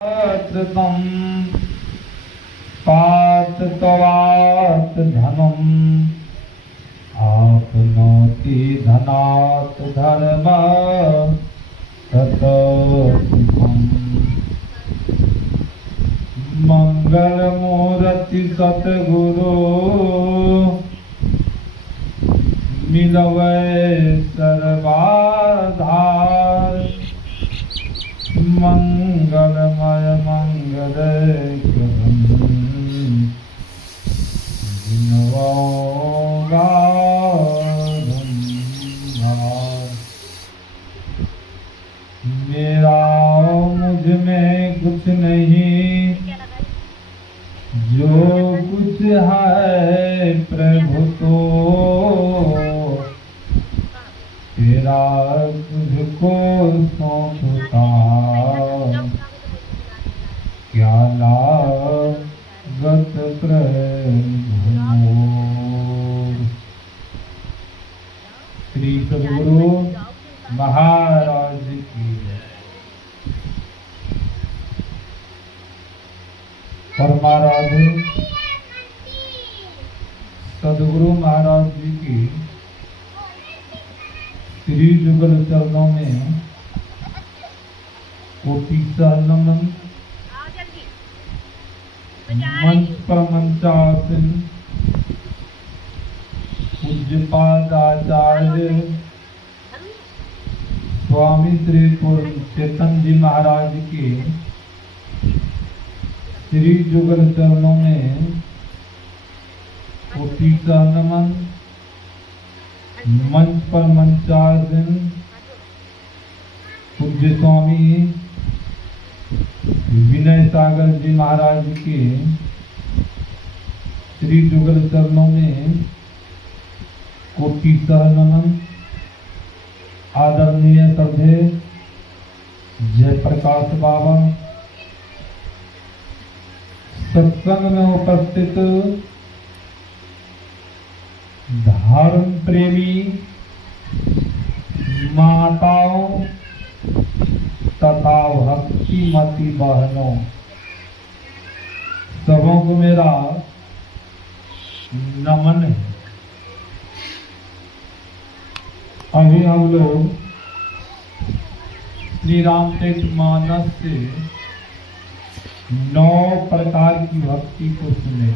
तम पात तवात धनम आपनोति धनात् धर्म तत सुखम मंगल मूर्ति सतगुरु मिलवै सर्वाधार मंगलमय मंगलकरम मेरा मुझ में कुछ नहीं, जो कुछ है प्रभु तो तेरा तुझको सौंपता। क्या लागत प्रभु। श्री सद्गुरु महाराज की परमाराध्य सद्गुरु महाराज जी की श्री जुगल चरणों में कोटि नमन। मंच पर मंचासन पूज्यपाद आचार्य स्वामी श्री चेतन जी महाराज के श्री जुगल चरणों में कोटि नमन। मंच पर मंचासन पूज्य स्वामी विनय सागर जी महाराज के श्री जुगल चरणों में कोटि नमन। आदरणीय श्रद्धेय जयप्रकाश बाबा, सत्संग में उपस्थित धर्म प्रेमी माताओं तथा भक्तिमती बहनों, सबों को मेरा नमन है। अभी हम लोग श्री रामचरितमानस से 9 प्रकार की भक्ति को सुने।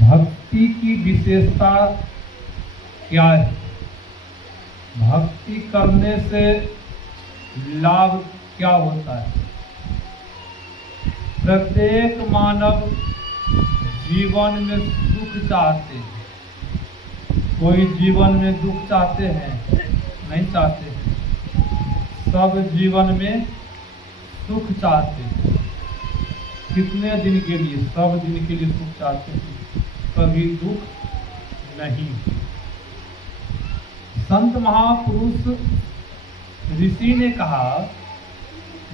भक्ति की विशेषता क्या है? भक्ति करने से लाभ क्या होता है? प्रत्येक मानव जीवन में सुख चाहते हैं। कोई जीवन में दुख चाहते हैं? नहीं चाहते हैं। सब जीवन में सुख चाहते हैं। कितने दिन के लिए? सब दिन के लिए सुख चाहते हैं, कभी दुख नहीं। संत महापुरुष ऋषि ने कहा,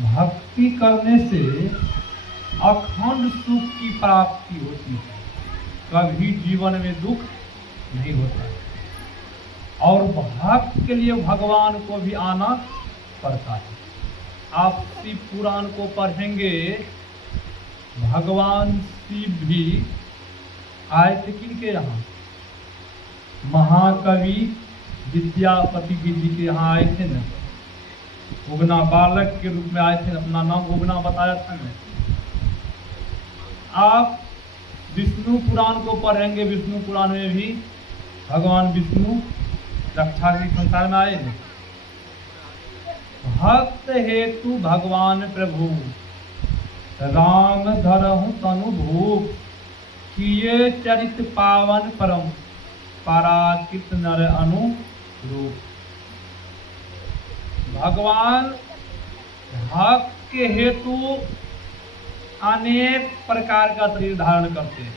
भक्ति करने से अखंड सुख की प्राप्ति होती है, कभी जीवन में दुख नहीं होता। और भक्त के लिए भगवान को भी आना पड़ता है। आप शिव पुराण को पढ़ेंगे, भगवान शिव भी आए थे किनके यहाँ? महाकवि विद्यापति जी के यहाँ आए थे न। उगना बालक के रूप में आए थे, अपना नाम उगना बताया था न। आप विष्णु पुराण को पढ़ेंगे, विष्णु पुराण में भी भगवान विष्णु रक्षा के संसार में आए हैं। भक्त हेतु भगवान प्रभु राम धरहु तनु भूप, किए चरित पावन परम पराकित नर अनुरूप। भगवान भक्त के हेतु अनेक प्रकार का शरीर धारण करते हैं।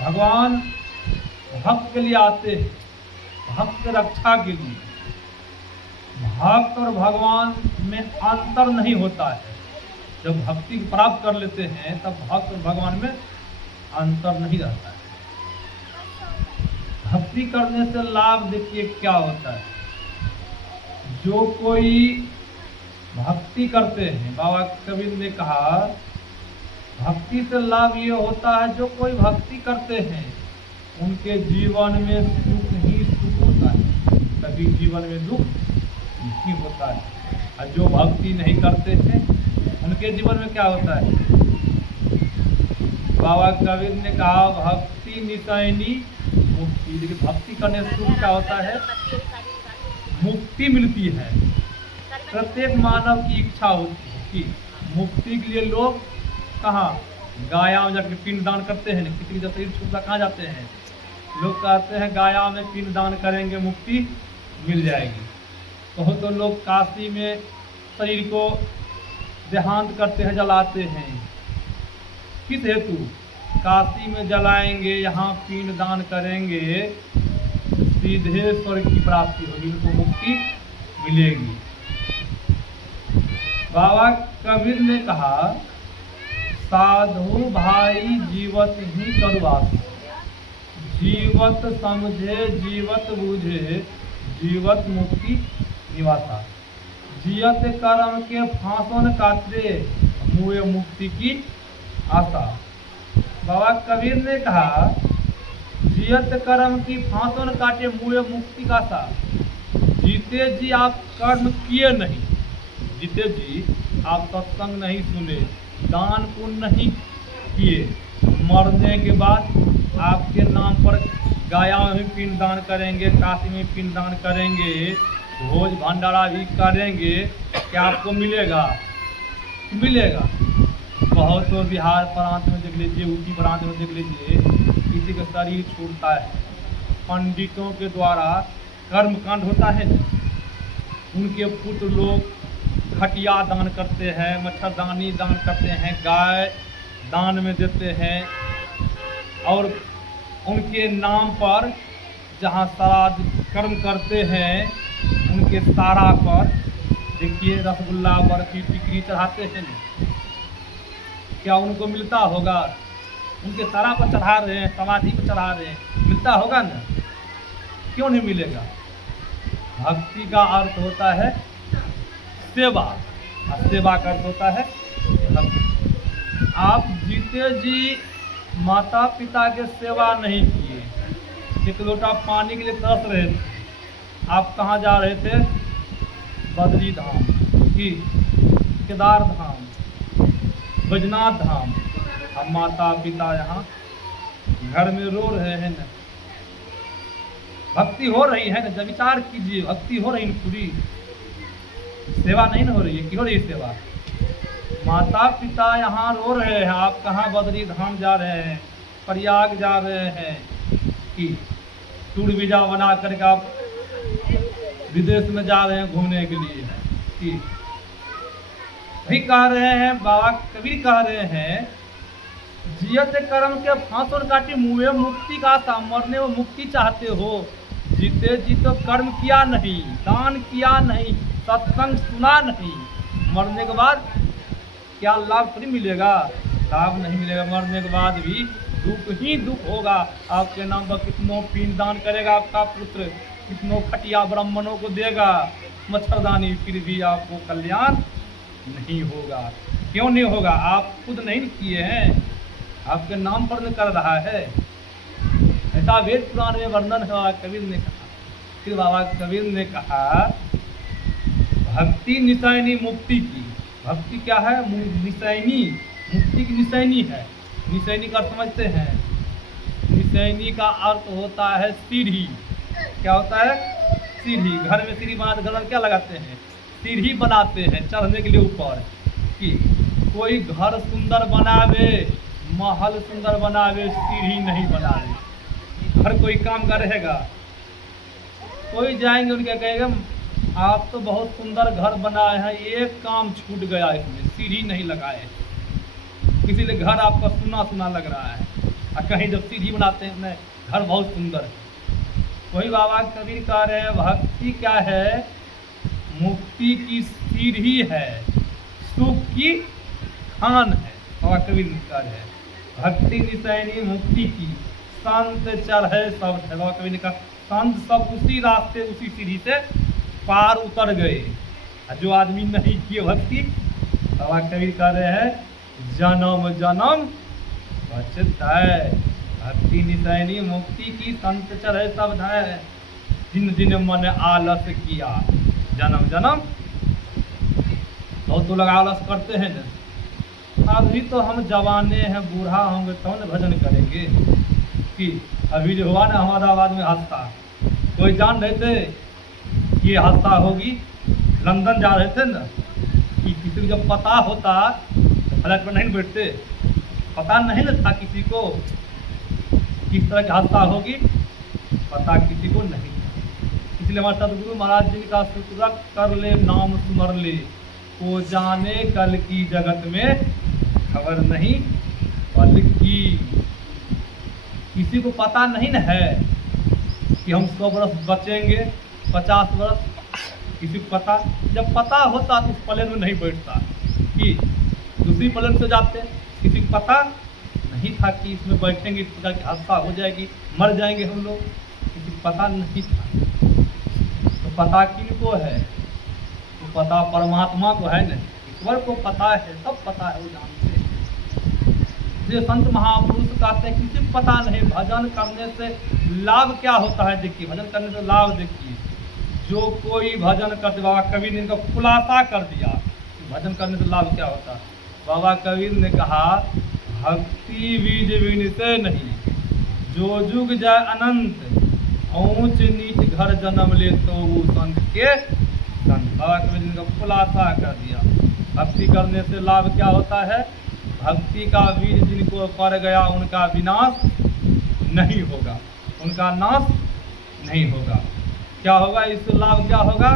भगवान भक्त के लिए आते हैं, भक्त रक्षा के लिए। भक्त और भगवान में अंतर नहीं होता है। जब भक्ति प्राप्त कर लेते हैं तब भक्त और भगवान में अंतर नहीं रहता है। भक्ति करने से लाभ देखिए क्या होता है। जो कोई भक्ति करते हैं, बाबा कबीर ने कहा भक्ति से लाभ ये होता है जो कोई भक्ति करते हैं उनके जीवन में सुख ही सुख होता है, कभी जीवन में दुख नहीं होता है। और जो भक्ति नहीं करते हैं उनके जीवन में क्या होता है? बाबा कबीर ने कहा भक्ति निशैनी मुक्ति। लेकिन भक्ति करने से सुख क्या होता है? मुक्ति मिलती है। प्रत्येक मानव की इच्छा होती है कि मुक्ति के लिए लोग कहाँ गाया में जाकर पिंडदान करते हैं। किसी जब शरीर छूटता कहाँ जाते हैं? लोग कहते हैं गाया में पिंडदान करेंगे मुक्ति मिल जाएगी। तो लोग काशी में शरीर को देहांत करते हैं, जलाते हैं। किस हेतु? काशी में जलाएंगे, यहाँ पिंडदान करेंगे, सीधे स्वर्ग की प्राप्ति होगी, उनको मुक्ति मिलेगी। बाबा कबीर ने कहा साधु भाई जीवत ही करुवास, जीवत समझे जीवत बूझे जीवत मुक्ति निवासा, जियत कर्म के फांसन काटे मुए मुक्ति की आशा। बाबा कबीर ने कहा जियत कर्म की फांसन काटे मुए मुक्ति का आशा। जीते जी आप कर्म किए नहीं, जीते जी आप सत्संग नहीं सुने, दान पुण्य नहीं किए, मरने के बाद आपके नाम पर गाया में पिंडदान करेंगे, काशी में पिंडदान करेंगे, भोज भंडारा भी करेंगे, क्या आपको मिलेगा? मिलेगा। बहुत तो बिहार प्रांत में देख लीजिए, यूपी प्रांत में देख लीजिए, किसी का शरीर छूटता है, पंडितों के द्वारा कर्मकांड होता है, उनके पुत्र लोग खटिया दान करते हैं, मच्छरदानी दान करते हैं, गाय दान में देते हैं, और उनके नाम पर जहाँ श्राद्ध कर्म करते हैं उनके सारा पर देखिए रसगुल्ला बर्फी टिकरी चढ़ाते हैं ना, क्या उनको मिलता होगा? उनके सारा पर चढ़ा रहे हैं, समाधि पर चढ़ा रहे हैं, मिलता होगा ना? क्यों नहीं मिलेगा? भक्ति का अर्थ होता है सेवा, और सेवा का अर्थ होता है भक्ति। आप जीते जी माता पिता के सेवा नहीं किए, एक लोटा पानी के लिए तरस रहे थे, आप कहाँ जा रहे थे? बद्री धाम की, केदार धाम, बैजनाथ धाम। अब माता पिता यहाँ घर में रो रहे हैं न, भक्ति हो रही है न, जब विचार कीजिए, भक्ति हो रही न पूरी, सेवा नहीं न हो रही है। क्यों हो रही सेवा? माता पिता यहाँ रो रहे हैं, आप कहाँ बद्री धाम जा रहे हैं, प्रयाग जा रहे हैं, कि टूर वीजा बना करके आप विदेश में जा रहे हैं घूमने के लिए, कि वही कह रहे हैं, बाबा कबीर कह रहे हैं जियत कर्म के फांसन काटी मुए मुक्ति का आशा। मरने में मुक्ति चाहते हो, जीते जी तो कर्म किया नहीं, दान किया नहीं, सत्संग सुना नहीं, मरने के बाद क्या लाभ थोड़ी मिलेगा? लाभ नहीं मिलेगा। मरने के बाद भी दुख ही दुख होगा। आपके नाम पर कितनों पिंडदान करेगा आपका पुत्र, कितनों खटिया ब्राह्मणों को देगा मच्छरदानी, फिर भी आपको कल्याण नहीं होगा। क्यों नहीं होगा? आप खुद नहीं किए हैं, आपके नाम पर नहीं कर रहा है। ऐसा वेद पुराण में वर्णन है, बाबा कबीर ने कहा। फिर बाबा कबीर ने कहा भक्ति निशैनी मुक्ति की। भक्ति क्या है? निशैनी, मुक्ति की निशैनी है। निशैनी का समझते हैं? निशैनी का अर्थ होता है सीढ़ी। क्या होता है? सीढ़ी। घर में सीढ़ी बना, घर में क्या लगाते हैं? सीढ़ी बनाते हैं चढ़ने के लिए ऊपर, कि कोई घर सुंदर बनावे, महल सुंदर बनावे, सीढ़ी नहीं बनावे। हर कोई काम का रहेगा, कोई जाएंगे उनके कहेगा आप तो बहुत सुंदर घर बनाए हैं, एक काम छूट गया, इसमें सीढ़ी नहीं लगाए, इसीलिए घर आपका सुना सुना लग रहा है। और कहीं जब सीढ़ी बनाते हैं घर बहुत सुंदर है। वही बाबा कबीर कह रहे हैं भक्ति क्या है? मुक्ति की सीढ़ी है, सुख की खान है। बाबा कबीर कह रहे हैं भक्ति निशैनी मुक्ति की, संत चढ़े सब है। बाबा कबीर ने कहा संत सब उसी रास्ते उसी सीढ़ी से पार उतर गए। जो आदमी नहीं किए भक्ति, बाबा कबीर कह रहे हैं जन्म जन्म पछताए, भक्ति निसैनी मुक्ति की संत चढ़े सब धाय, जिन जिन मन आलस किया जन्म जन्म। तो लोग आलस करते हैं ना, अभी तो हम जवाने हैं, बूढ़ा होंगे तो न भजन करेंगे कि अभी जो हुआ ना हमारा आवाज में हादसा, कोई जान रहे थे कि ये हादसा होगी, लंदन जा रहे थे ना, कि किसी को जब पता होता तो फ्लाइट पर नहीं बैठते, पता नहीं ना था किसी को किस तरह की हादसा होगी, पता किसी को नहीं था। इसलिए हमारे सदगुरु महाराज जी का शुक्र कर ले नाम सुमर ले, को जाने कल की जगत में खबर नहीं पल की। किसी को पता नहीं न है कि हम 100 वर्ष बचेंगे, 50 वर्ष, किसी को पता, जब पता होता तो उस प्लेन में नहीं बैठता कि दूसरी प्लेन से जाते। किसी को पता नहीं था कि इसमें बैठेंगे, इस प्रकार की हादसा हो जाएगी, मर जाएंगे हम लोग, किसी को पता नहीं था। तो पता किनको है? तो पता परमात्मा को है न, ईश्वर को पता है, सब पता है, वो जानते हैं। जो संत महापुरुष कहते हैं किसी को पता नहीं, भजन करने से लाभ क्या होता है देखिए, भजन करने से लाभ देखिए। जो कोई भजन करते, बाबा कबीर ने इनका खुलासा कर दिया भजन करने से लाभ क्या होता है। बाबा कबीर ने कहा भक्ति बीज बिन से नहीं, जो जुग जाए अनंत, ऊंच नीच घर जन्म ले तो वो संत के संत। बाबा कबीर ने इनका खुलासा कर दिया। भक्ति करने से लाभ क्या होता है? भक्ति का बीज जिनको पड़ गया उनका विनाश नहीं होगा, उनका नाश नहीं होगा। क्या होगा इससे लाभ? क्या होगा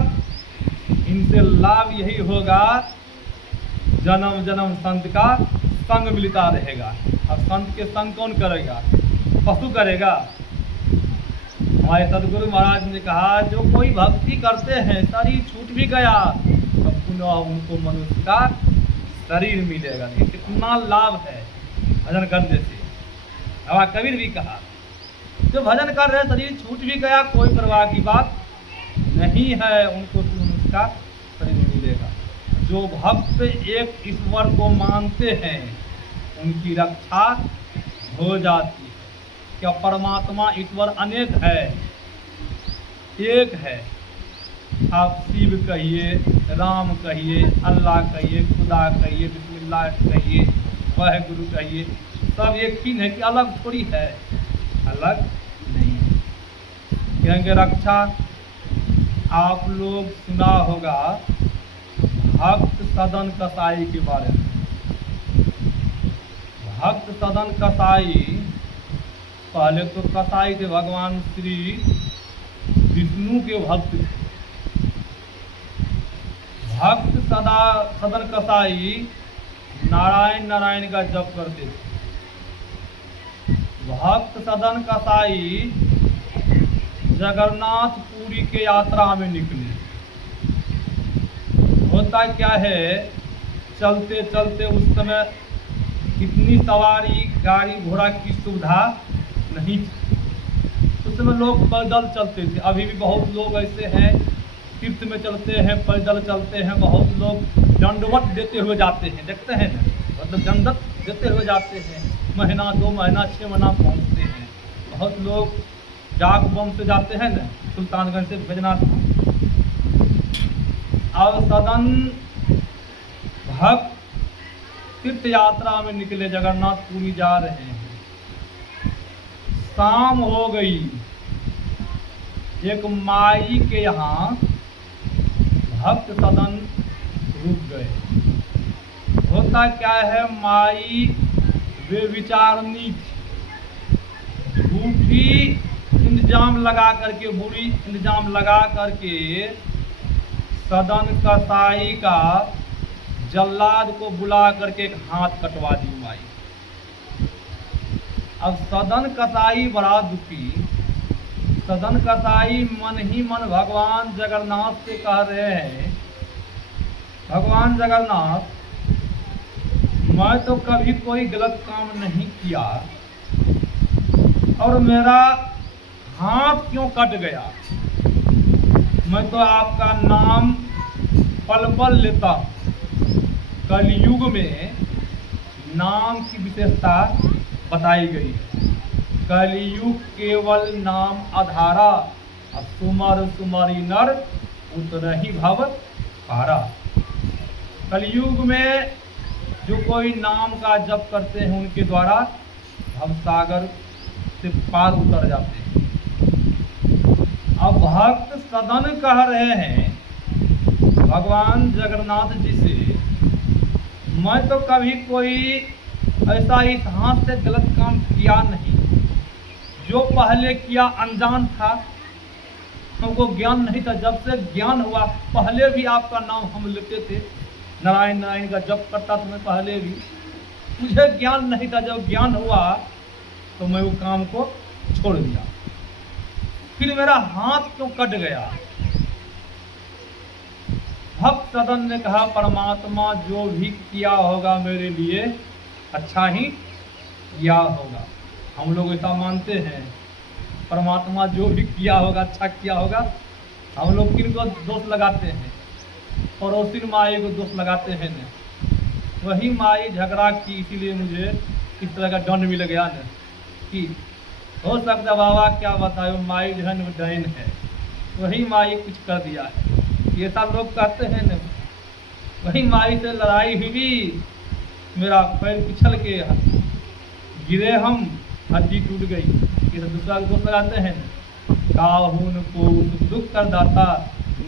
इनसे लाभ? यही होगा जन्म जन्म संत का संग मिलता रहेगा। और संत के संग कौन करेगा? पशु करेगा। हमारे सदगुरु महाराज ने कहा जो कोई भक्ति करते हैं, शरीर छूट भी गया तो पुनः उनको मनुष्य का शरीर मिलेगा। कितना लाभ है भजन करने से। बाबा कबीर भी कहा जो भजन कर रहे शरीर छूट भी गया, कोई परवाह की बात नहीं है, उनको मनुष्य का शरीर मिलेगा। जो भक्त एक ईश्वर को मानते हैं उनकी रक्षा हो जाती है। क्या परमात्मा ईश्वर अनेक है? एक है। आप शिव कहिए, राम कहिए, अल्लाह कहिए, खुदा कहिए, बिस्मिल्लाह कहिए, वह गुरु कहिए, सब एक ही है कि अलग थोड़ी है? अलग नहीं है। कहेंगे रक्षा, आप लोग सुना होगा भक्त सदन कसाई के बारे में। भक्त सदन कसाई, पहले तो कसाई थे भगवान श्री विष्णु के भक्त थे। भक्त सदन कसाई नारायण नारायण का जप करते थे। भक्त सदन कसाई जगन्नाथपुरी के यात्रा में निकले। होता क्या है, चलते चलते उस समय इतनी सवारी गाड़ी घोड़ा की सुविधा नहीं थी। उस समय लोग पैदल चलते थे। अभी भी बहुत लोग ऐसे हैं तीर्थ में चलते हैं, पैदल चलते हैं। बहुत लोग दंडवत देते हुए जाते हैं, देखते हैं ना, मतलब दंडवत देते हुए जाते हैं। महीना 2 महीना 6 महीना पहुँचते हैं। बहुत लोग डाक बम से जाते हैं ना, सुल्तानगंज से बैजनाथ। अब सदन भक्त तीर्थ यात्रा में निकले, जगन्नाथपुरी जा रहे हैं। शाम हो गई। एक माई के यहाँ भक्त सदन रुक गए। होता क्या है, माई वे विचारनी थी। झूठी इंतजाम लगा करके, बुरी इंतजाम लगा करके सदन कसाई का जल्लाद को बुला करके एक हाथ कटवा दी माई। अब सदन कसाई बड़ा दुखी। सदन कसाई मन ही मन भगवान जगन्नाथ से कह रहे हैं, भगवान जगन्नाथ, मैं तो कभी कोई गलत काम नहीं किया और मेरा हाथ क्यों कट गया? मैं तो आपका नाम पल पल लेता हूँ। कलयुग में नाम की विशेषता बताई गई है। कलयुग केवल नाम आधारा, अब सुमर सुमरी नर उतरहि भव पारा। कलयुग में जो कोई नाम का जप करते हैं उनके द्वारा हम सागर से पार उतर जाते हैं। अब भक्त सदन कह रहे हैं भगवान जगन्नाथ जी से, मैं तो कभी कोई ऐसा इस हाथ से गलत काम किया नहीं, जो पहले किया अनजान था, हमको ज्ञान नहीं था। जब से ज्ञान हुआ, पहले भी आपका नाम हम लेते थे, नारायण नारायण का जप करता था मैं पहले भी, मुझे ज्ञान नहीं था। जब ज्ञान हुआ तो मैं वो काम को छोड़ दिया, फिर मेरा हाथ क्यों कट गया। भक्त सदन ने कहा परमात्मा जो भी किया होगा मेरे लिए अच्छा ही किया होगा। हम लोग ऐसा मानते हैं, परमात्मा जो भी किया होगा अच्छा किया होगा। हम लोग किनको दोष लगाते हैं, पड़ोसी माई को दोष लगाते हैं न, वही माई झगड़ा की, इसीलिए मुझे इस तरह का दंड मिल गया न। कि हो सकता बाबा क्या बताए, माई जो है न डैन है, वही माई कुछ कर दिया है, ये सब लोग कहते हैं न। वही माई से लड़ाई हुई, मेरा पैर पिछल के गिरे, हम हड्डी टूट गई, ये सब दूसरा दोस्त लगाते हैं न। काहुन को दुख कर दाता,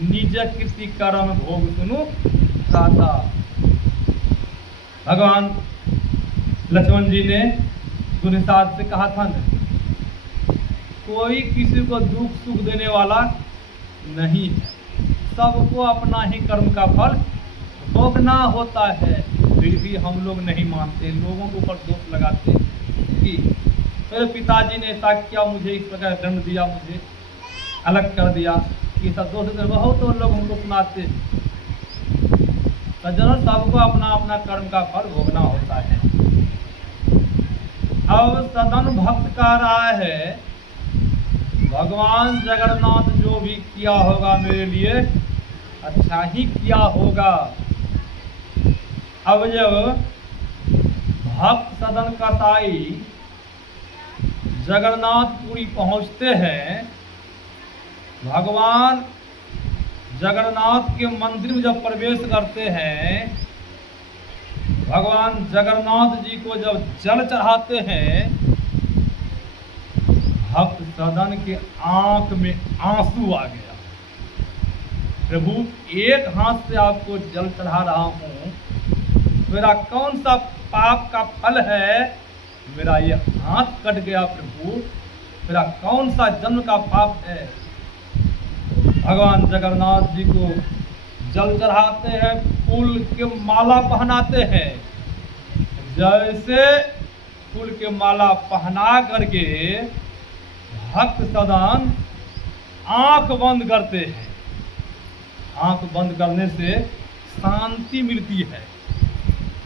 निज कृति कर्म भोग सुनु दाता। भगवान लक्ष्मण जी ने दुर्निषाद से कहा था न, कोई किसी को दुख सुख देने वाला नहीं है, सबको अपना ही कर्म का फल भोगना होता है। फिर भी हम लोग नहीं मानते, लोगों के ऊपर दोष लगाते कि मेरे पिताजी ने ऐसा किया, मुझे इस प्रकार दंड दिया, मुझे अलग कर दिया, ये सब दोष बहुत तो लोग हमको सुनाते हैं। सज्जनों, सबको अपना अपना कर्म का फल भोगना होता है। अब सदन भक्त कह रहा है भगवान जगन्नाथ जो भी किया होगा मेरे लिए अच्छा ही किया होगा। अब जब भक्त सदन कसाई जगन्नाथपुरी पहुंचते हैं, भगवान जगन्नाथ के मंदिर में जब प्रवेश करते हैं, भगवान जगन्नाथ जी को जब जल चढ़ाते हैं, भक्त सदन के आंख में आंसू आ गया। प्रभु, एक हाथ से आपको जल चढ़ा रहा हूं, मेरा कौन सा पाप का फल है, मेरा ये हाथ कट गया प्रभु, मेरा कौन सा जन्म का पाप है। भगवान जगन्नाथ जी को जल चढ़ाते हैं, फूल के माला पहनाते हैं। जैसे फूल के माला पहना करके भक्त सदन आंख बंद करते हैं। आंख बंद करने से शांति मिलती है।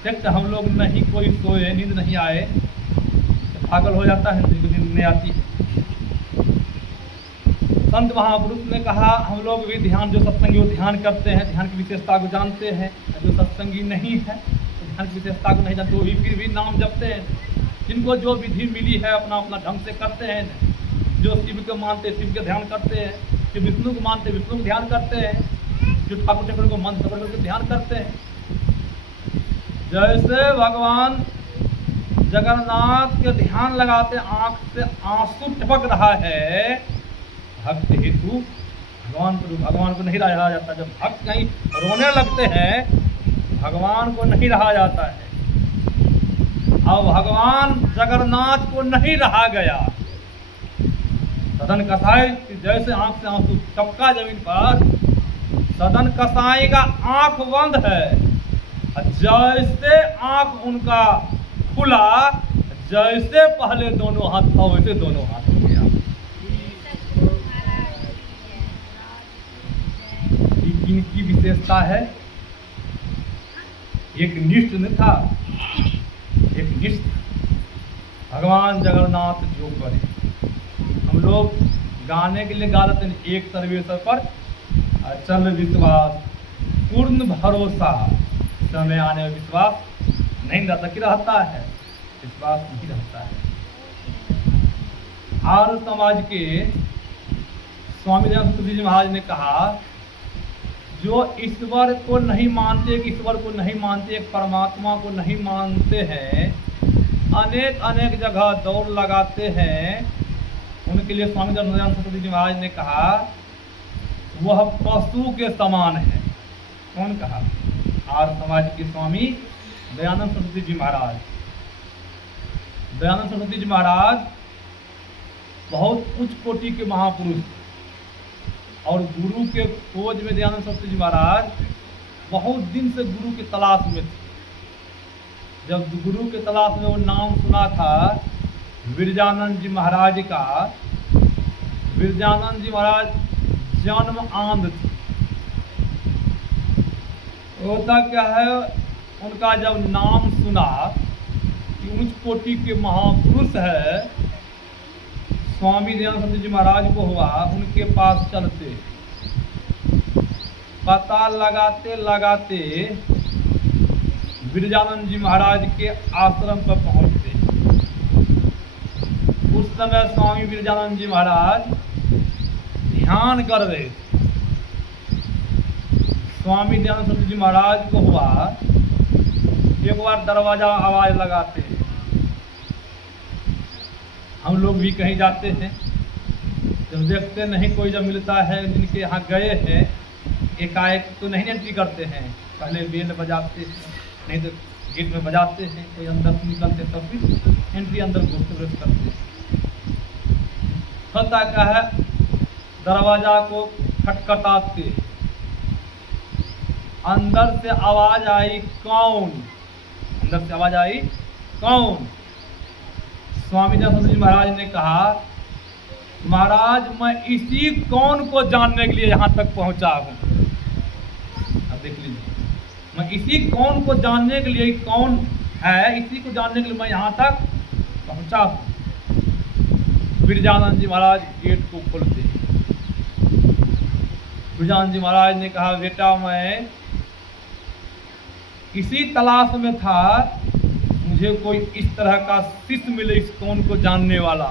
देखते हम लोग नहीं कोई सोए, नींद नहीं आए तो पागल हो जाता है, नींद नहीं आती है। संत महापुरुष ने कहा हम लोग भी ध्यान, जो सत्संगी वो ध्यान करते हैं, ध्यान की विशेषता को जानते हैं। जो सत्संगी नहीं है तो ध्यान की विशेषता को नहीं जानते, वो भी फिर भी नाम जपते हैं। जिनको जो विधि मिली है अपना अपना ढंग से करते हैं। जो शिव को मानते शिव के ध्यान करते हैं, जो विष्णु को मानते विष्णु को ध्यान करते हैं, जो ठाकुर ठाकुर को मानते ठाकुर को ध्यान करते हैं। जैसे भगवान जगन्नाथ के ध्यान लगाते आंख से आंसू टपक रहा है, भक्त हेतु भगवान को नहीं रहा जाता। जब भक्त कहीं रोने लगते हैं, भगवान को नहीं रहा जाता है। अब भगवान जगन्नाथ को नहीं रहा गया। सदन कसाई जैसे आंख से आंसू टपका जमीन पर, सदन कसाई का आंख बंद है। जैसे आंख उनका खुला, जैसे पहले दोनों हाथ था वैसे दोनों हाथ हो गया। इनकी विशेषता है, एक निष्ठ न था, एक निष्ठ। भगवान जगन्नाथ जो करे, हम लोग गाने के लिए गा लेते हैं, एक सर्वेश्वर पर अचल विश्वास, पूर्ण भरोसा, समय आने में विश्वास नहीं रहता कि रहता है, विश्वास नहीं रहता है। आर्य समाज के स्वामी दयानंद जी महाराज ने कहा, जो ईश्वर को नहीं मानते, ईश्वर को नहीं मानते, परमात्मा को नहीं मानते हैं, अनेक अनेक जगह दौड़ लगाते हैं, उनके लिए स्वामी दयानंद सरस्वती जी महाराज ने कहा वह पशु के समान है। कौन कहा? आर्य समाज के स्वामी दयानंद सरस्वती जी महाराज। दयानंद सरस्वती जी महाराज बहुत उच्च कोटि के महापुरुष, और गुरु के खोज में दयानंद सरस्वती जी महाराज बहुत दिन से गुरु की तलाश में थे। जब गुरु के तलाश में वो नाम सुना था विरजानंद जी महाराज का, विरजानंद जी महाराज जन्म आंध थे। होता क्या है, उनका जब नाम सुना कि उच्च कोटि के महापुरुष है, स्वामी दयानंद सरस्वती जी महाराज को हुआ उनके पास चलते, पता लगाते लगाते विरजानंद जी महाराज के आश्रम पर पहुंचते। उस समय स्वामी विरजानंद जी महाराज ध्यान कर रहे थे। स्वामी दयानंद सरस्वती जी महाराज को हुआ एक बार दरवाजा आवाज लगाते। हम लोग भी कहीं जाते हैं, जब देखते नहीं कोई, जब मिलता है जिनके यहाँ गए हैं, एकाएक तो नहीं एंट्री करते हैं, पहले बेल बजाते हैं, नहीं तो गेट में बजाते हैं, कोई अंदर से निकलते तो फिर एंट्री अंदर प्रवेश करते हैं। होता क्या है, दरवाजा को खटखटाते, अंदर से आवाज आई कौन? अंदर से आवाज आई कौन? स्वामी दयानंद जी महाराज ने कहा, महाराज मैं इसी कौन को जानने के लिए यहाँ तक पहुँचा हूँ। अब देख लीजिए, मैं इसी कौन को जानने के लिए, कौन है इसी को जानने के लिए मैं यहाँ तक पहुँचा हूँ। विरजानंद जी महाराज गेट को खोलते। विरजानंद जी महाराज ने कहा, बेटा मैं इसी तलाश में था, मुझे कोई इस तरह का शिष्य मिले, इस कौन को जानने वाला।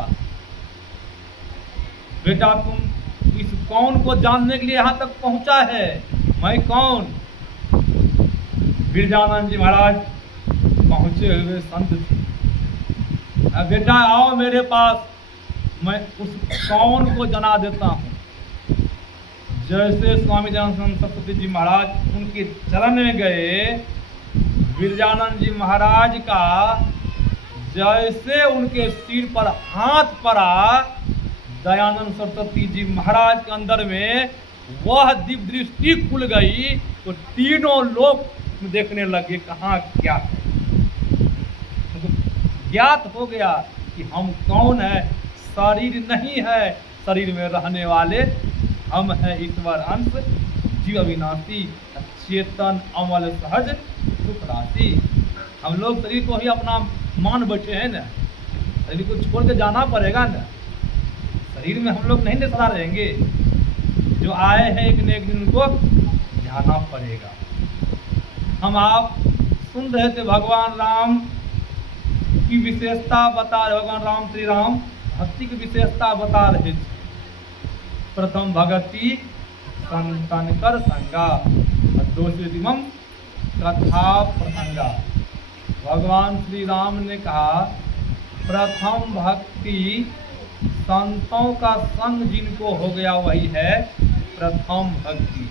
बेटा तुम इस कौन को जानने के लिए यहाँ तक पहुँचा है, मैं कौन? विरजानंद जी महाराज पहुँचे हुए संत थे। बेटा आओ मेरे पास, मैं उस कौन को जना देता हूँ। जैसे स्वामी दयानंद सरस्वती जी महाराज उनके चरण में गए, विरजानंद जी महाराज का जैसे उनके सिर पर हाथ पड़ा, दयानंद सरस्वती जी महाराज के अंदर में वह दिव्य दृष्टि खुल गई, तो तीनों लोग देखने लगे कहाँ क्या है। तो ज्ञात हो गया कि हम कौन है, शरीर नहीं है, शरीर में रहने वाले हम हैं, ईश्वर अंश, जीव अविनाशी, चेतन अमल सहज सुख राशि। हम लोग शरीर को ही अपना मान बैठे हैं ना, शरीर को छोड़ के जाना पड़ेगा ना, शरीर में हम लोग नहीं न सदा रहेंगे। जो आए हैं एक न एक दिन उनको जाना पड़ेगा। हम आप सुन रहे थे भगवान राम की विशेषता बता रहे, भगवान राम श्री राम भक्ति की विशेषता बता रहे थे। प्रथम भगति संतन कर संगा, दोषिमम कथा प्रसंगा। भगवान श्री राम ने कहा, प्रथम भक्ति संतों का संग जिनको हो गया वही है प्रथम भक्ति।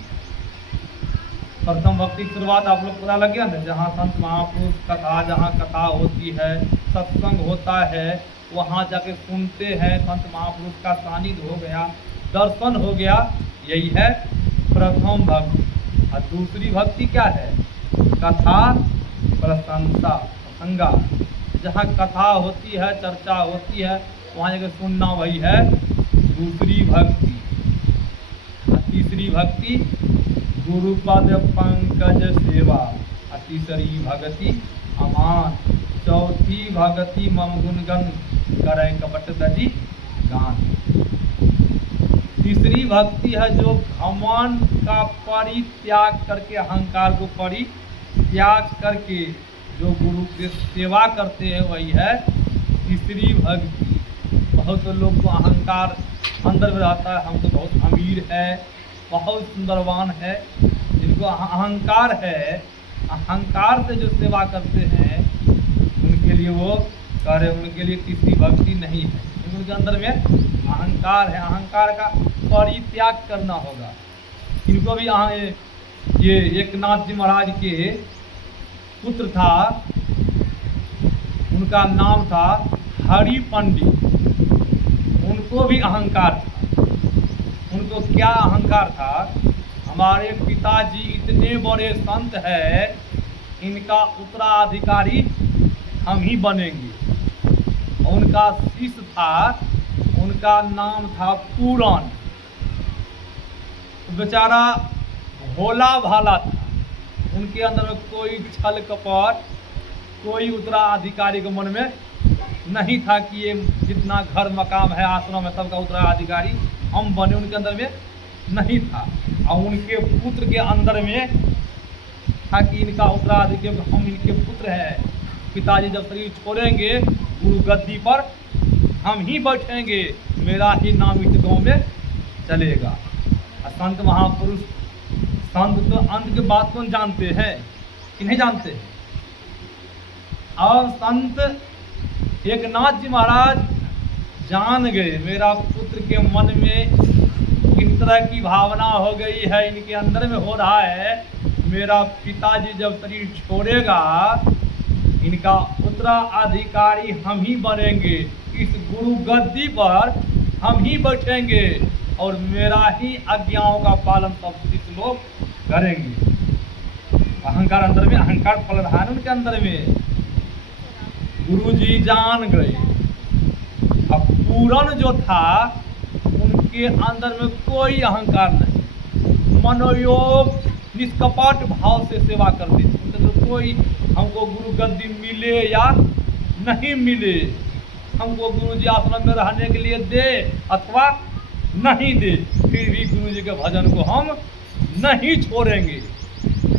प्रथम भक्ति की शुरुआत आप लोग पता लग गया ना, जहाँ संत महापुरुष कथा, जहाँ कथा होती है, सत्संग होता है, वहाँ जाके सुनते हैं, संत महापुरुष का सानिध्य हो गया, दर्शन हो गया, यही है प्रथम भक्ति। और दूसरी भक्ति क्या है? कथा प्रशंसा प्रसंगा। जहाँ कथा होती है, चर्चा होती है, वहाँ जाकर सुनना, वही है दूसरी भक्ति। और तीसरी भक्ति गुरुपद पंकज सेवा। और तीसरी भक्ति अमान। चौथी भक्ति मम गुणगन करें कपट दजी गान। तीसरी भक्ति है जो घमंड का परित्याग करके, अहंकार को परित्याग करके जो गुरु की सेवा करते हैं, वही है तीसरी भक्ति। बहुत लोग को अहंकार अंदर में रहता है, हम तो बहुत अमीर है, बहुत सुंदरवान है। जिनको अहंकार है, अहंकार से जो सेवा करते हैं, उनके लिए वो कह रहे, उनके लिए तीसरी भक्ति नहीं है। उनके अंदर में अहंकार है, अहंकार का परित्याग करना होगा। इनको भी ये एकनाथ जी महाराज के पुत्र था, उनका नाम था हरि पंडित। उनको भी अहंकार था। उनको क्या अहंकार था? हमारे पिताजी इतने बड़े संत हैं, इनका उत्तराधिकारी हम ही बनेंगे। उनका शिष्य था, उनका नाम था पूरन। बेचारा भोला भाला था, उनके अंदर में कोई छल कपट, कोई उत्तराधिकारी के मन में नहीं था कि ये जितना घर मकाम है, आश्रम है, सबका उत्तराधिकारी हम बने। उनके अंदर में नहीं था। और उनके पुत्र के अंदर में था कि इनका उत्तराधिकारी, हम इनके पुत्र हैं। पिताजी जब शरीर छोड़ेंगे, गुरु गद्दी पर हम ही बैठेंगे, मेरा ही नाम इस गाँव में चलेगा। संत महापुरुष, संत तो अंत के बात कौन जानते हैं कि नहीं जानते? और संत एकनाथ जी महाराज जान गए, मेरा पुत्र के मन में किस तरह की भावना हो गई है, इनके अंदर में हो रहा है। मेरा पिताजी जब शरीर छोड़ेगा, इनका उत्तराधिकारी हम ही बनेंगे, इस गुरु गद्दी पर हम ही बैठेंगे और मेरा ही आज्ञाओं का पालन सब शिष्य लोग करेंगे। अहंकार अंदर में, अहंकार फल रहा है उनके अंदर में। गुरुजी जान गए। अब पूरन जो था, उनके अंदर में कोई अहंकार नहीं, मनोयोग निष्कपट भाव से सेवा करते थे। उनके अंदर कोई हमको गुरु गद्दी मिले या नहीं मिले, हमको गुरुजी आश्रम में रहने के लिए दे अथवा नहीं दे, फिर भी गुरुजी के भजन को हम नहीं छोड़ेंगे।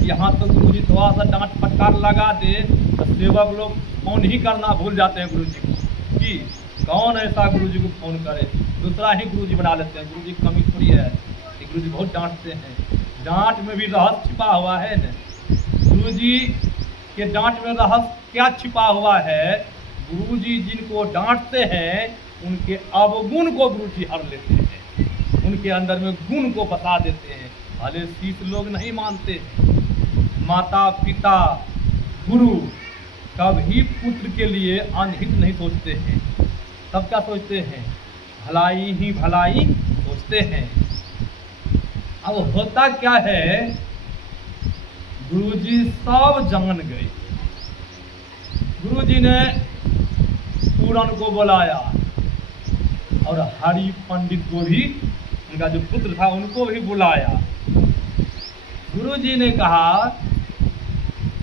यहाँ तो गुरुजी थोड़ा सा डांट फटकार लगा दे तो सेवक लोग फोन ही करना भूल जाते हैं गुरुजी को, कि कौन ऐसा गुरुजी को फोन करे, दूसरा ही गुरुजी बना लेते हैं। गुरुजी की कमी थोड़ी है कि गुरुजी बहुत डांटते हैं। डांट में भी रहस्य छिपा हुआ है न। गुरुजी के डांट में रहस्य क्या छिपा हुआ है? गुरुजी जिनको डांटते हैं, उनके अवगुण को गुरुजी हर लेते हैं, उनके अंदर में गुण को बता देते हैं। भले शिष्य लोग नहीं मानते, माता पिता गुरु कभी पुत्र के लिए अनहित नहीं सोचते हैं, सब क्या सोचते हैं? भलाई ही भलाई सोचते हैं। अब होता क्या है, गुरुजी सब जान गए। गुरुजी ने पूरन को बुलाया और हरि पंडित को भी, उनका जो पुत्र था, उनको भी बुलाया। गुरुजी ने कहा,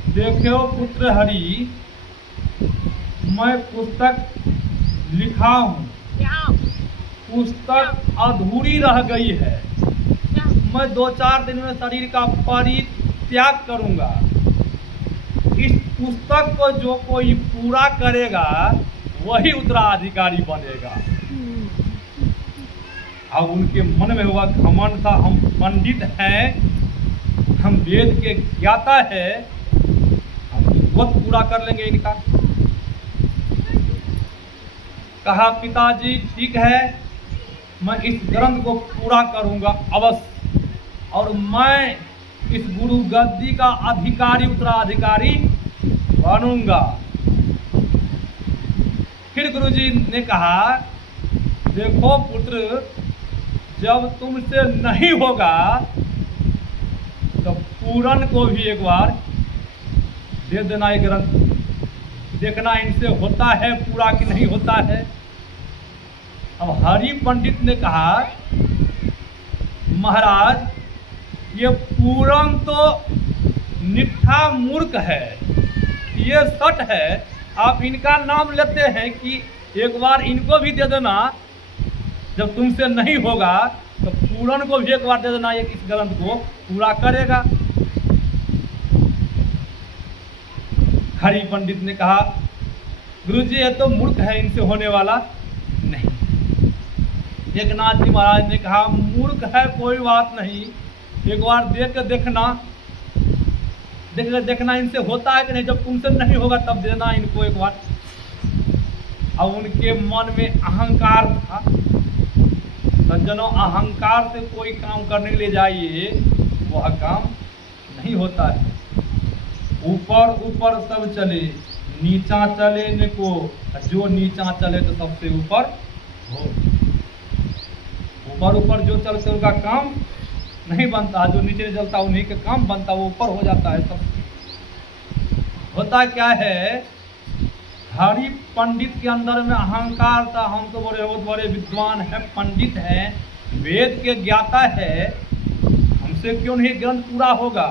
देखो पुत्र हरि, मैं पुस्तक लिखा हूँ, पुस्तक अधूरी रह गई है, मैं 2-4 दिन में शरीर का परित्याग करूँगा। इस पुस्तक को जो कोई पूरा करेगा, वही उत्तराधिकारी बनेगा। अब उनके मन में हुआ घमंड था, हम पंडित हैं, हम वेद के ज्ञाता है, हम वक्त पूरा कर लेंगे इनका। कहा, पिताजी ठीक है, मैं इस ग्रंथ को पूरा करूंगा अवश्य, और मैं इस गुरु गद्दी का अधिकारी, उत्तराधिकारी बनूंगा। फिर गुरुजी ने कहा, देखो पुत्र, जब तुमसे नहीं होगा तो पूरन को भी एक बार दे देना ये ग्रंथ, देखना इनसे होता है पूरा कि नहीं होता है। अब हरि पंडित ने कहा, महाराज ये पूरन तो निठा मूर्ख है, ये सट है, आप इनका नाम लेते हैं कि एक बार इनको भी दे देना, जब तुमसे नहीं होगा तो पूरन को भी एक बार दे देना, ये इस ग्रंथ को पूरा करेगा। हरि पंडित ने कहा गुरुजी ये तो मूर्ख है, इनसे होने वाला नहीं। एकनाथ जी महाराज ने कहा मूर्ख है कोई बात नहीं, एक बार देख के देखना इनसे होता है कि नहीं, जब तुमसे नहीं होगा तब देना इनको एक बार। अब उनके मन में अहंकार था। सज्जनों, अहंकार से कोई काम करने के लिए जाइए वह काम नहीं होता है। ऊपर ऊपर सब चले, नीचा चले न को, जो नीचा चले तो सबसे ऊपर हो। ऊपर ऊपर जो चलते उनका काम नहीं बनता, जो नीचे चलता उन्हीं का काम बनता, वो ऊपर हो जाता है सब। होता क्या है, हरि पंडित के अंदर में अहंकार था, हम तो बहुत बड़े विद्वान हैं, पंडित हैं, वेद के ज्ञाता है, हमसे क्यों नहीं ग्रंथ पूरा होगा,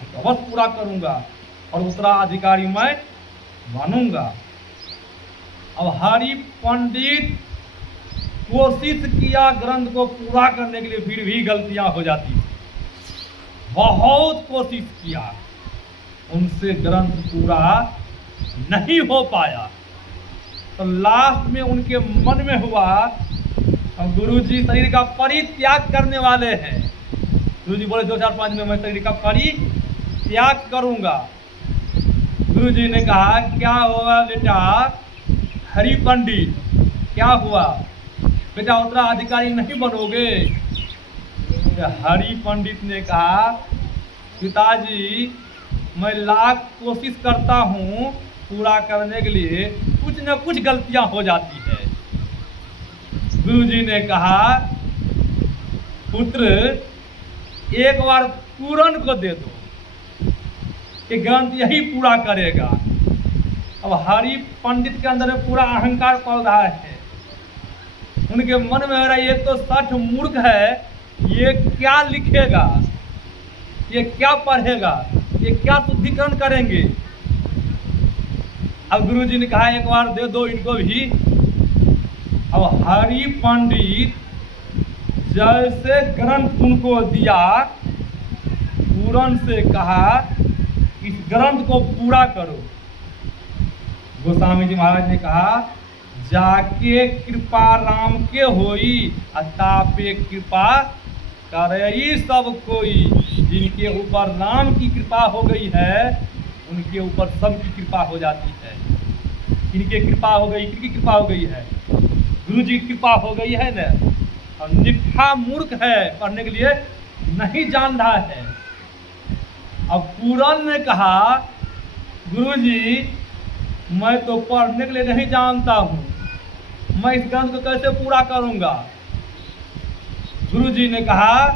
हम तो अवश्य पूरा करूंगा और उत्तराधिकारी मैं बनूंगा। अब हरि पंडित कोशिश किया ग्रंथ को पूरा करने के लिए, फिर भी गलतियां हो जाती, बहुत कोशिश किया, उनसे ग्रंथ पूरा नहीं हो पाया। तो लास्ट में उनके मन में हुआ अब गुरुजी शरीर का परित्याग करने वाले हैं। गुरुजी बोले 2-4-5 में मैं शरीर का परित्याग करूंगा। गुरुजी ने कहा क्या होगा बेटा हरि पंडित, क्या हुआ बेटा, उत्तराधिकारी नहीं बनोगे? हरि पंडित ने कहा पिताजी मैं लाख कोशिश करता हूँ पूरा करने के लिए, कुछ न कुछ गलतियां हो जाती है। गुरुजी ने कहा पुत्र एक बार पूरन को दे दो, ये ग्रंथ यही पूरा करेगा। अब हरि पंडित के अंदर में पूरा अहंकार पल रहा है, उनके मन में हो रहा है ये तो सठ मूर्ख है, ये क्या लिखेगा, ये क्या पढ़ेगा, ये क्या शुद्धिकरण करेंगे। अब गुरुजी ने कहा एक बार दे दो इनको भी। अब हरि पंडित जैसे ग्रंथ उनको दिया, पूरन से कहा इस ग्रंथ को पूरा करो। गोस्वामी जी महाराज ने कहा जाके कृपा राम के होई, तापे कृपा करई सब कोई। जिनके ऊपर राम की कृपा हो गई है उनके ऊपर सबकी कृपा हो जाती है। इनके कृपा हो गई, किनकी कृपा हो गई है? गुरु जी की कृपा हो गई है ना। और निष्ठा मूर्ख है, पढ़ने के लिए नहीं जान रहा है। अब पूरन ने कहा गुरुजी मैं तो पढ़ने के लिए नहीं जानता हूँ, मैं इस ग्रंथ को कैसे पूरा करूंगा? गुरुजी ने कहा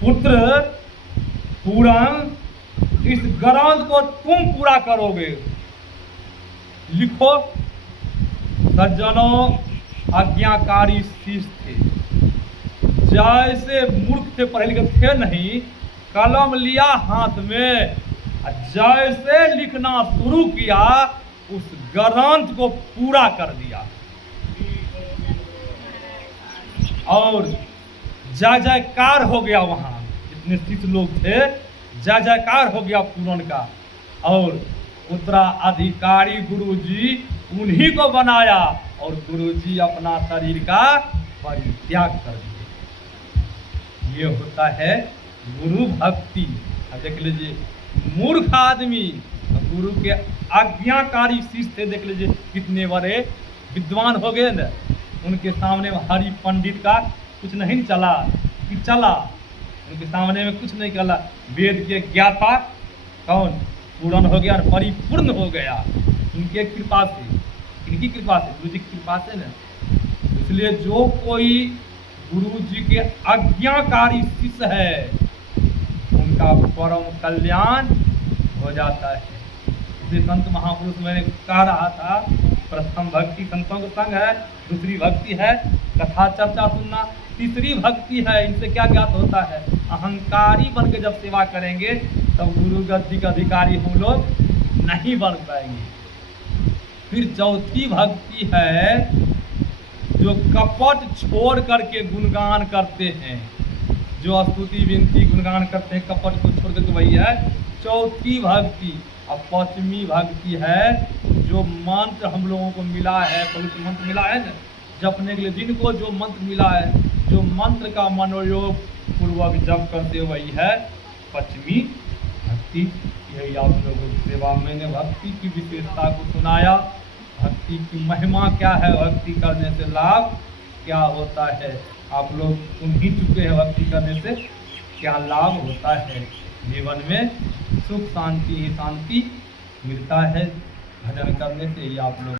पुत्र पूरन इस ग्रंथ को तुम पूरा करोगे, लिखो। सज्जनों आज्ञाकारी शिष्य थे, जैसे मूर्ख थे, पढ़े लिखे थे नहीं, कलम लिया हाथ में, जैसे लिखना शुरू किया उस ग्रंथ को पूरा कर दिया। और जय जयकार हो गया, वहां जितने शिष्य लोग थे जय जयकार हो गया पूरन का। और उत्तराधिकारी गुरुजी उन्हीं को बनाया और गुरुजी अपना शरीर का परित्याग कर दिए। ये होता है गुरु भक्ति। देख लीजिए मूर्ख आदमी गुरु के आज्ञाकारी शिष्य थे, देख लीजिए कितने बड़े विद्वान हो गए न। उनके सामने हरि पंडित का कुछ नहीं चला कि चला, उनके सामने में कुछ नहीं चला। वेद के ज्ञाता कौन? पूर्ण हो गया, परिपूर्ण हो गया उनके कृपा से। इनकी कृपा से, गुरु जी की कृपा से न। इसलिए जो कोई गुरु जी के आज्ञाकारी शिष्य है उनका परम कल्याण हो जाता है। इसलिए संत महापुरुष मैंने कह रहा था, प्रथम भक्ति संतों का संग है, दूसरी भक्ति है कथा चर्चा सुनना, तीसरी भक्ति है इनसे क्या ज्ञात होता है, अहंकारी बन के जब सेवा करेंगे तब गुरु गद्दी का अधिकारी हम लोग नहीं बन पाएंगे। फिर चौथी भक्ति है जो कपट छोड़ करके गुणगान करते हैं, जो स्तुति विनती गुणगान करते हैं कपट को छोड़ करके, वही है चौथी भक्ति। अब पांचवी भक्ति है जो मंत्र हम लोगों को मिला है, पवित्र मंत्र मिला है ना जपने के लिए, जिनको जो मंत्र मिला है, जो मंत्र का मनोयोग पूर्वक जप करते, वही है पांचवी भक्ति। यही आप लोगों की सेवा मैंने भक्ति की विशेषता को सुनाया, भक्ति की महिमा क्या है, भक्ति करने से लाभ क्या होता है। आप लोग सुन ही चुके हैं भक्ति करने से क्या लाभ होता है। जीवन में सुख शांति ही शांति मिलता है भजन करने से ही। आप लोग